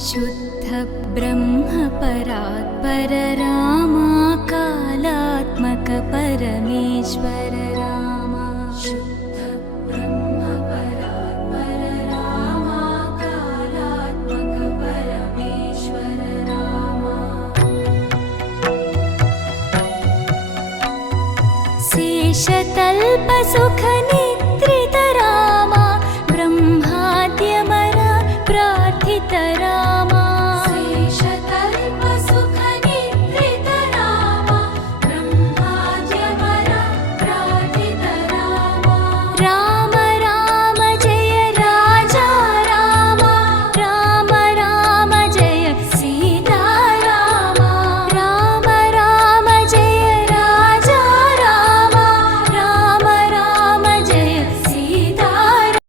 शुद्ध ब्रह्म परात्पर रामा कालात्मक परमेश्वर रामा शुद्ध ब्रह्म परात्पर रामा कालात्मक परमेश्वर रामा शेषतल्प सुख